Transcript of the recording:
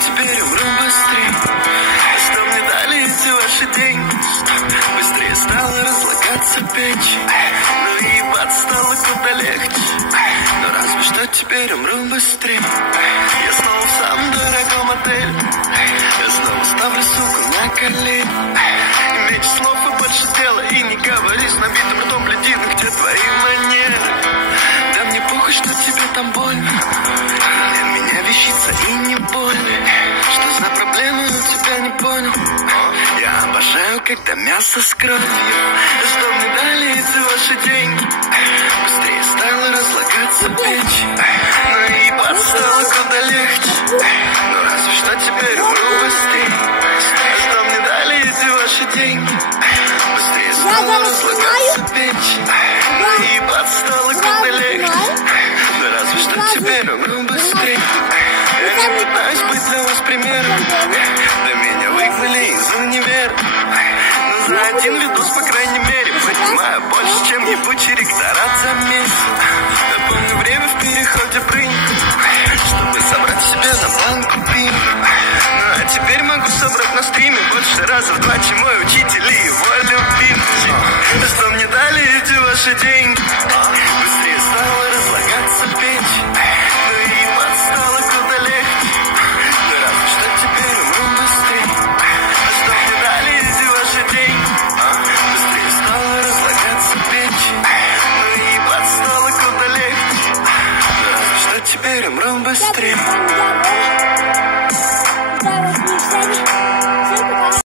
теперь умру быстрее. Что мне дали эти ваши деньги? Быстрее стала разлагаться печь. Ну и ебаться стало куда легче. Но разве что теперь умру быстрее. Я снова в самом дорогом отеле. Я снова ставлю суку на колени. И меньше слов и больше дела. И не говори с набитым ртом, гляди, ну где твои манеры. Да мне похуй, что тебе там больно. Для меня вещица и не больно. Что за проблема, у тебя не понял. Я обожаю, когда мясо с кровью. Что мне дали эти ваши деньги? Быстрее стало разлагаться печь. Ну и ебаться куда легче. Но разве что теперь умру быстрее. Что мне дали эти ваши деньги? Быстрее стало разлагаться печь. Ну и ебаться стало куда легче. Но разве что теперь умру быстрее. Я не пытаюсь быть для вас примером. Да меня выгнали из универа. Но за один видос, по крайней мере, понимаю больше, чем ебучий ректорат за месяц. Я помню время в переходе прыгнул, чтобы собрать себе на банку пива. Ну а теперь могу собрать на стриме больше раза в 2, чем мой учитель и его любимый. Что мне дали эти ваши деньги? Быстрее стало разлагаться печь. Ну и ебаться стало куда легче. Но разве что теперь умру быстрее. Что мне дали эти ваши деньги? Быстрее стало разлагаться печь. Ну и ебаться стало куда легче. Но разве что теперь умру быстрее.